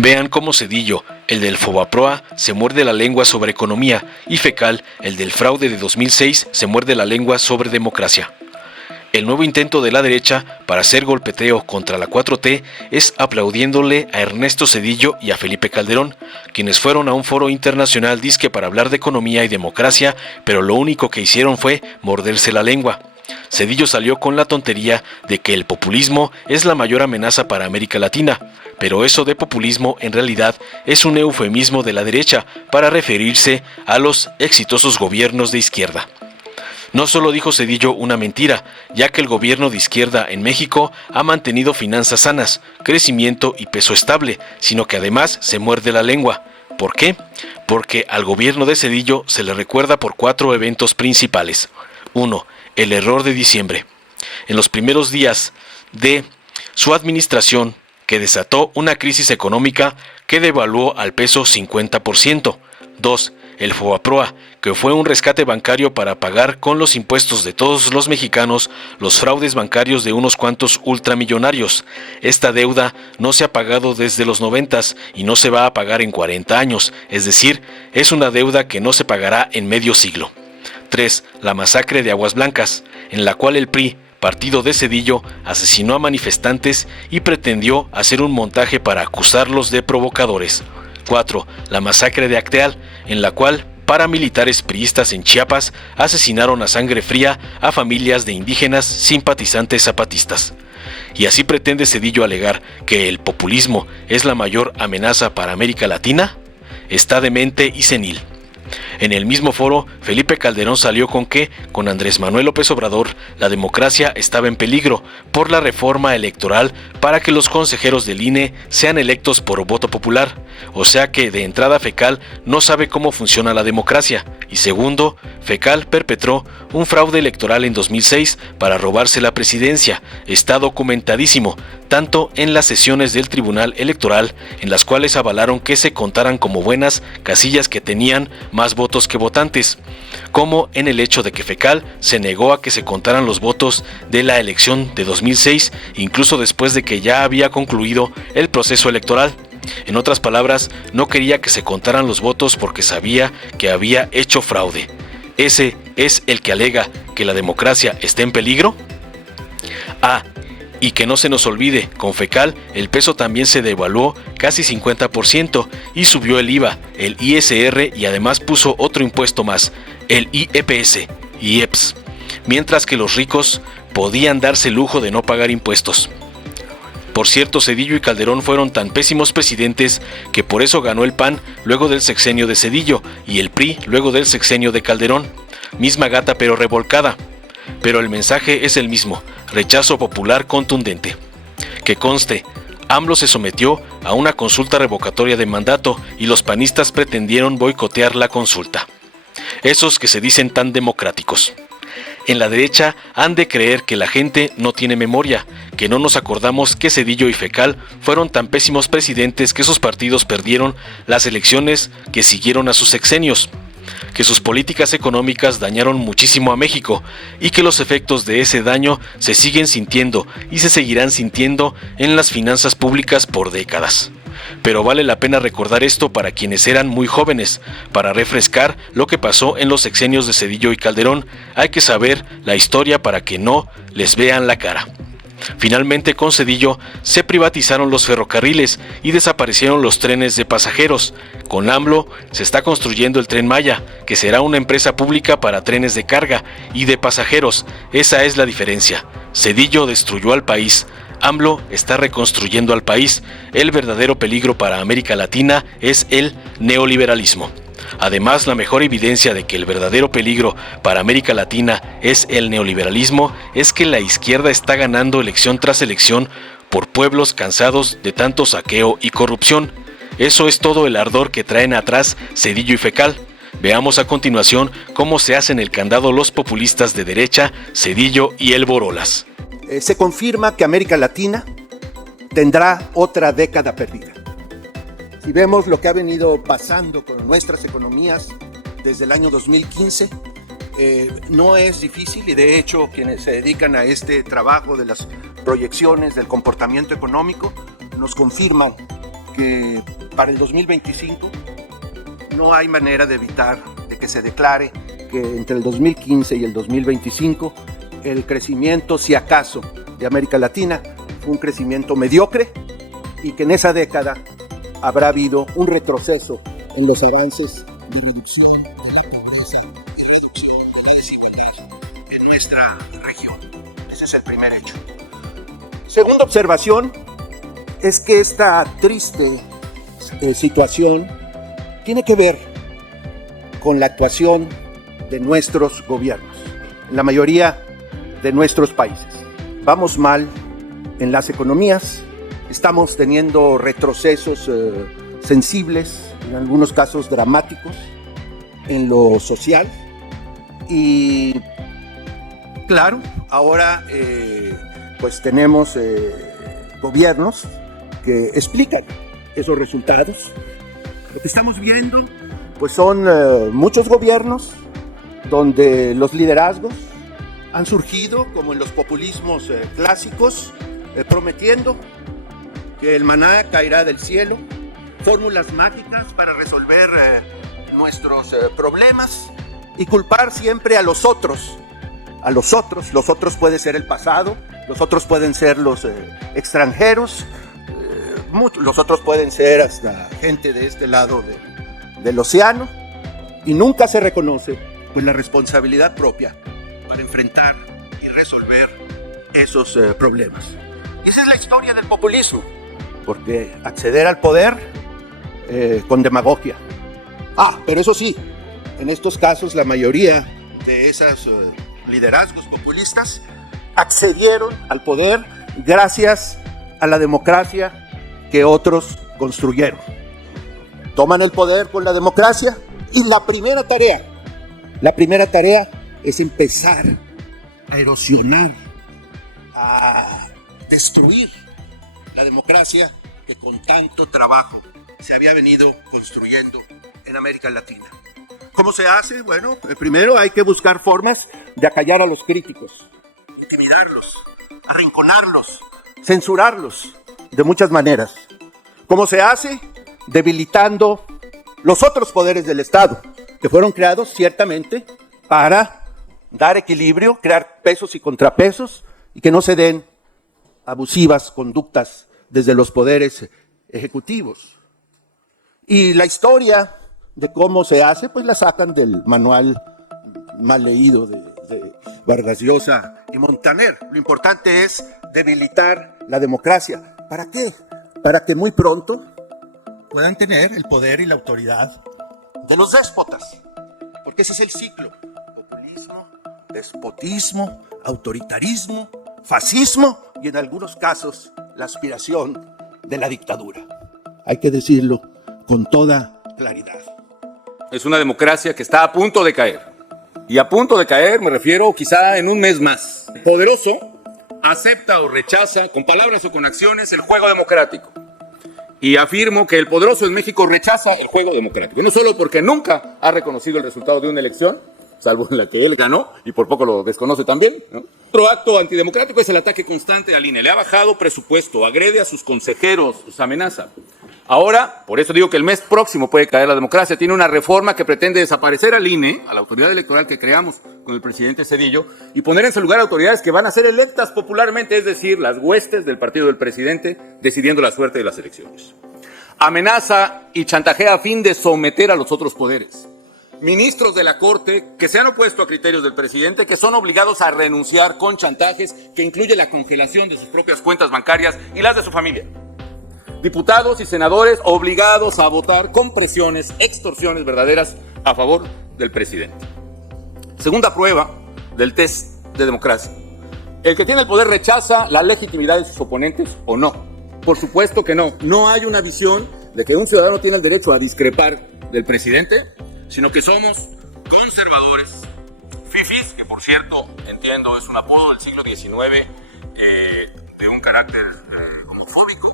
Vean cómo Zedillo, el del Fobaproa, se muerde la lengua sobre economía y Fekal, el del fraude de 2006, se muerde la lengua sobre democracia. El nuevo intento de la derecha para hacer golpeteo contra la 4T es aplaudiéndole a Ernesto Zedillo y a Felipe Calderón, quienes fueron a un foro internacional disque para hablar de economía y democracia, pero lo único que hicieron fue morderse la lengua. Zedillo salió con la tontería de que el populismo es la mayor amenaza para América Latina, pero eso de populismo en realidad es un eufemismo de la derecha para referirse a los exitosos gobiernos de izquierda. No solo dijo Zedillo una mentira, ya que el gobierno de izquierda en México ha mantenido finanzas sanas, crecimiento y peso estable, sino que además se muerde la lengua. ¿Por qué? Porque al gobierno de Zedillo se le recuerda por 4 eventos principales. 1. El error de diciembre. En los primeros días de su administración, que desató una crisis económica que devaluó al peso 50%. 2. El Fobaproa, que fue un rescate bancario para pagar con los impuestos de todos los mexicanos los fraudes bancarios de unos cuantos ultramillonarios. Esta deuda no se ha pagado desde los 90s y no se va a pagar en 40 años, es decir, es una deuda que no se pagará en medio siglo. 3. La masacre de Aguas Blancas, en la cual el PRI, partido de Zedillo, asesinó a manifestantes y pretendió hacer un montaje para acusarlos de provocadores. 4. La masacre de Acteal, en la cual paramilitares priistas en Chiapas asesinaron a sangre fría a familias de indígenas simpatizantes zapatistas. Y así pretende Zedillo alegar que el populismo es la mayor amenaza para América Latina. Está demente y senil. En el mismo foro, Felipe Calderón salió con que, con Andrés Manuel López Obrador, la democracia estaba en peligro por la reforma electoral para que los consejeros del INE sean electos por voto popular. O sea que de entrada Fekal no sabe cómo funciona la democracia. Y segundo, Fekal perpetró un fraude electoral en 2006 para robarse la presidencia. Está documentadísimo, tanto en las sesiones del Tribunal Electoral, en las cuales avalaron que se contaran como buenas casillas que tenían más votos que votantes, como en el hecho de que Fekal se negó a que se contaran los votos de la elección de 2006, incluso después de que ya había concluido el proceso electoral. En otras palabras, no quería que se contaran los votos porque sabía que había hecho fraude. ¿Ese es el que alega que la democracia está en peligro? Y que no se nos olvide, con Fekal el peso también se devaluó casi 50% y subió el IVA, el ISR y además puso otro impuesto más, el IEPS, IEPS, mientras que los ricos podían darse el lujo de no pagar impuestos. Por cierto, Zedillo y Calderón fueron tan pésimos presidentes que por eso ganó el PAN luego del sexenio de Zedillo y el PRI luego del sexenio de Calderón. Misma gata pero revolcada. Pero el mensaje es el mismo, rechazo popular contundente. Que conste, AMLO se sometió a una consulta revocatoria de mandato y los panistas pretendieron boicotear la consulta. Esos que se dicen tan democráticos. En la derecha han de creer que la gente no tiene memoria, que no nos acordamos que Zedillo y Fekal fueron tan pésimos presidentes que sus partidos perdieron las elecciones que siguieron a sus sexenios, que sus políticas económicas dañaron muchísimo a México y que los efectos de ese daño se siguen sintiendo y se seguirán sintiendo en las finanzas públicas por décadas. Pero vale la pena recordar esto para quienes eran muy jóvenes, para refrescar lo que pasó en los sexenios de Zedillo y Calderón. Hay que saber la historia para que no les vean la cara. Finalmente, con Zedillo se privatizaron los ferrocarriles y desaparecieron los trenes de pasajeros. Con AMLO se está construyendo el Tren Maya, que será una empresa pública para trenes de carga y de pasajeros. Esa es la diferencia. Zedillo destruyó al país. AMLO está reconstruyendo al país. El verdadero peligro para América Latina es el neoliberalismo. Además, la mejor evidencia de que el verdadero peligro para América Latina es el neoliberalismo es que la izquierda está ganando elección tras elección por pueblos cansados de tanto saqueo y corrupción. Eso es todo el ardor que traen atrás Zedillo y Fekal. Veamos a continuación cómo se hacen el candado los populistas de derecha, Zedillo y el Borolas. Se confirma que América Latina tendrá otra década perdida. Si vemos lo que ha venido pasando con nuestras economías desde el año 2015, no es difícil y de hecho quienes se dedican a este trabajo de las proyecciones del comportamiento económico nos confirman que para el 2025 no hay manera de evitar de que se declare que entre el 2015 y el 2025 el crecimiento, si acaso, de América Latina fue un crecimiento mediocre y que en esa década habrá habido un retroceso en los avances de reducción de la pobreza y reducción de la desigualdad en nuestra región. Ese es el primer hecho. Segunda observación es que esta triste situación tiene que ver con la actuación de nuestros gobiernos, en la mayoría de nuestros países. Vamos mal en las economías, estamos teniendo retrocesos sensibles, en algunos casos dramáticos, en lo social. Y claro, ahora pues tenemos gobiernos que explican esos resultados. Lo que estamos viendo pues son muchos gobiernos donde los liderazgos han surgido como en los populismos clásicos, prometiendo que el maná caerá del cielo, fórmulas mágicas para resolver nuestros problemas y culpar siempre a los otros. A los otros puede ser el pasado, los otros pueden ser los extranjeros, los otros pueden ser hasta gente de este lado del océano, y nunca se reconoce pues la responsabilidad propia para enfrentar y resolver esos problemas. Y esa es la historia del populismo, porque acceder al poder con demagogia. Pero eso sí, en estos casos la mayoría de esos liderazgos populistas accedieron al poder gracias a la democracia que otros construyeron. Toman el poder con la democracia y la primera tarea es empezar a erosionar, a destruir la democracia que con tanto trabajo se había venido construyendo en América Latina. ¿Cómo se hace? Bueno, primero hay que buscar formas de acallar a los críticos, intimidarlos, arrinconarlos, censurarlos de muchas maneras. ¿Cómo se hace? Debilitando los otros poderes del Estado, que fueron creados ciertamente para dar equilibrio, crear pesos y contrapesos, y que no se den abusivas conductas desde los poderes ejecutivos. Y la historia de cómo se hace, pues la sacan del manual mal leído de Vargas Llosa y Montaner. Lo importante es debilitar la democracia. ¿Para qué? Para que muy pronto puedan tener el poder y la autoridad de los déspotas. Porque ese es el ciclo. Populismo, despotismo, autoritarismo, fascismo y en algunos casos la aspiración de la dictadura. Hay que decirlo con toda claridad. Es una democracia que está a punto de caer. Y a punto de caer me refiero quizá en un mes más. El poderoso acepta o rechaza, con palabras o con acciones, el juego democrático. Y afirmo que el poderoso en México rechaza el juego democrático. No solo porque nunca ha reconocido el resultado de una elección, salvo en la que él ganó, y por poco lo desconoce también, ¿no? Otro acto antidemocrático es el ataque constante al INE. Le ha bajado presupuesto, agrede a sus consejeros, los amenaza. Ahora, por eso digo que el mes próximo puede caer la democracia. Tiene una reforma que pretende desaparecer al INE, a la autoridad electoral que creamos con el presidente Zedillo, y poner en su lugar autoridades que van a ser electas popularmente, es decir, las huestes del partido del presidente, decidiendo la suerte de las elecciones. Amenaza y chantajea a fin de someter a los otros poderes. Ministros de la Corte que se han opuesto a criterios del presidente, que son obligados a renunciar con chantajes que incluye la congelación de sus propias cuentas bancarias y las de su familia. Diputados y senadores obligados a votar con presiones, extorsiones verdaderas a favor del presidente. Segunda prueba del test de democracia. ¿El que tiene el poder rechaza la legitimidad de sus oponentes o no? Por supuesto que no. No hay una visión de que un ciudadano tiene el derecho a discrepar del presidente, sino que somos conservadores, fifís, que por cierto, entiendo, es un apodo del siglo XIX de un carácter homofóbico.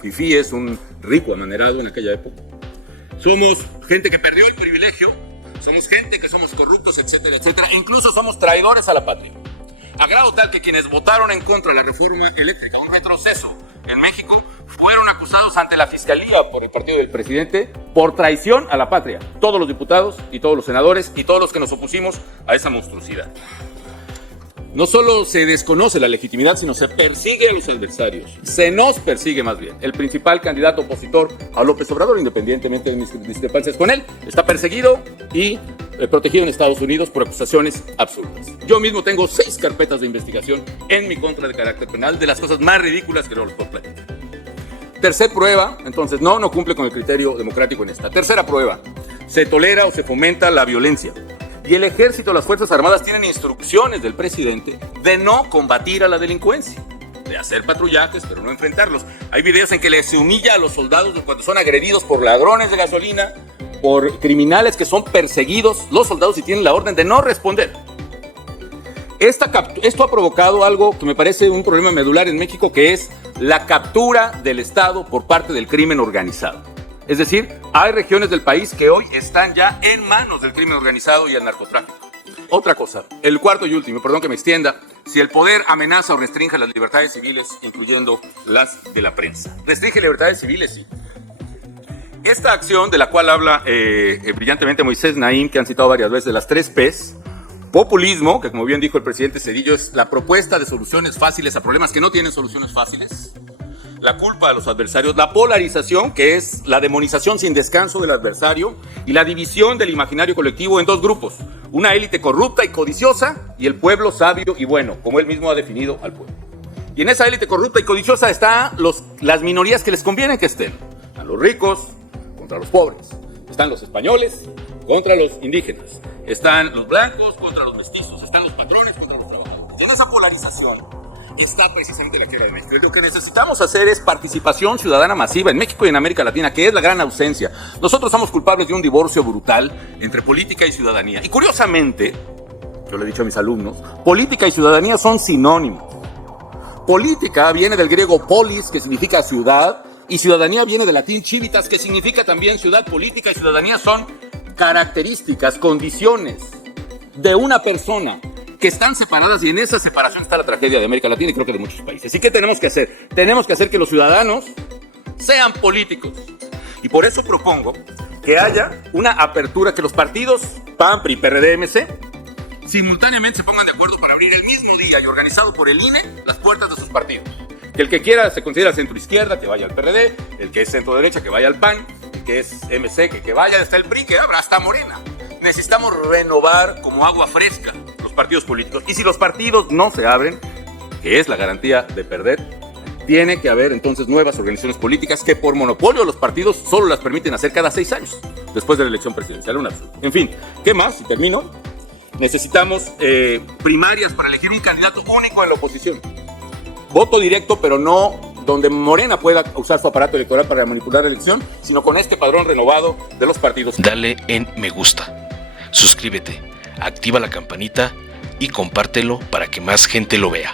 Fifí es un rico amanerado en aquella época. Somos gente que perdió el privilegio, somos gente que somos corruptos, etcétera, etcétera. E incluso somos traidores a la patria. A grado tal que quienes votaron en contra de la reforma eléctrica, un retroceso en México, fueron acusados ante la Fiscalía por el partido del presidente por traición a la patria. Todos los diputados y todos los senadores y todos los que nos opusimos a esa monstruosidad. No solo se desconoce la legitimidad, sino se persigue a los adversarios. Se nos persigue más bien. El principal candidato opositor a López Obrador, independientemente de mis discrepancias con él, está perseguido y protegido en Estados Unidos por acusaciones absurdas. Yo mismo tengo 6 carpetas de investigación en mi contra de carácter penal, de las cosas más ridículas que no les puedo platicar. Tercera prueba, entonces no cumple con el criterio democrático en esta. Tercera prueba, se tolera o se fomenta la violencia. Y el ejército, las Fuerzas Armadas tienen instrucciones del presidente de no combatir a la delincuencia, de hacer patrullajes, pero no enfrentarlos. Hay videos en que se humilla a los soldados cuando son agredidos por ladrones de gasolina, por criminales que son perseguidos, los soldados, y tienen la orden de no responder. Esto ha provocado algo que me parece un problema medular en México, que es la captura del Estado por parte del crimen organizado. Es decir, hay regiones del país que hoy están ya en manos del crimen organizado y el narcotráfico. Otra cosa, el cuarto y último, perdón que me extienda, si el poder amenaza o restringe las libertades civiles, incluyendo las de la prensa. Restringe libertades civiles, sí. Esta acción de la cual habla brillantemente Moisés Naim, que han citado varias veces, de las 3 P's, populismo, que como bien dijo el presidente Zedillo, es la propuesta de soluciones fáciles a problemas que no tienen soluciones fáciles. La culpa a los adversarios, la polarización, que es la demonización sin descanso del adversario, y la división del imaginario colectivo en 2 grupos, una élite corrupta y codiciosa y el pueblo sabio y bueno, como él mismo ha definido al pueblo. Y en esa élite corrupta y codiciosa están las minorías que les conviene que estén. Están los ricos contra los pobres, están los españoles contra los indígenas, están los blancos contra los mestizos, están los patrones contra los trabajadores. Y en esa polarización está precisamente la quiebra de México. Lo que necesitamos hacer es participación ciudadana masiva en México y en América Latina, que es la gran ausencia. Nosotros somos culpables de un divorcio brutal entre política y ciudadanía. Y curiosamente, yo le he dicho a mis alumnos, política y ciudadanía son sinónimos. Política viene del griego polis, que significa ciudad, y ciudadanía viene del latín civitas, que significa también ciudad. Política y ciudadanía son características, condiciones de una persona que están separadas, y en esa separación está la tragedia de América Latina y creo que de muchos países. ¿Y qué tenemos que hacer? Tenemos que hacer que los ciudadanos sean políticos. Y por eso propongo que haya una apertura, que los partidos PAN, PRI, PRD, MC simultáneamente se pongan de acuerdo para abrir el mismo día y organizado por el INE las puertas de sus partidos. Que el que quiera se considera centro izquierda, que vaya al PRD, el que es centro derecha, que vaya al PAN, el que es MC, que vaya hasta el PRI, que abra hasta Morena. Necesitamos renovar como agua fresca los partidos políticos. Y si los partidos no se abren, que es la garantía de perder, tiene que haber entonces nuevas organizaciones políticas que por monopolio los partidos solo las permiten hacer cada 6 años, después de la elección presidencial. Un absurdo. En fin, ¿qué más? Y termino. Necesitamos primarias para elegir un candidato único en la oposición. Voto directo, pero no donde Morena pueda usar su aparato electoral para manipular la elección, sino con este padrón renovado de los partidos. Dale en me gusta, suscríbete, activa la campanita y compártelo para que más gente lo vea.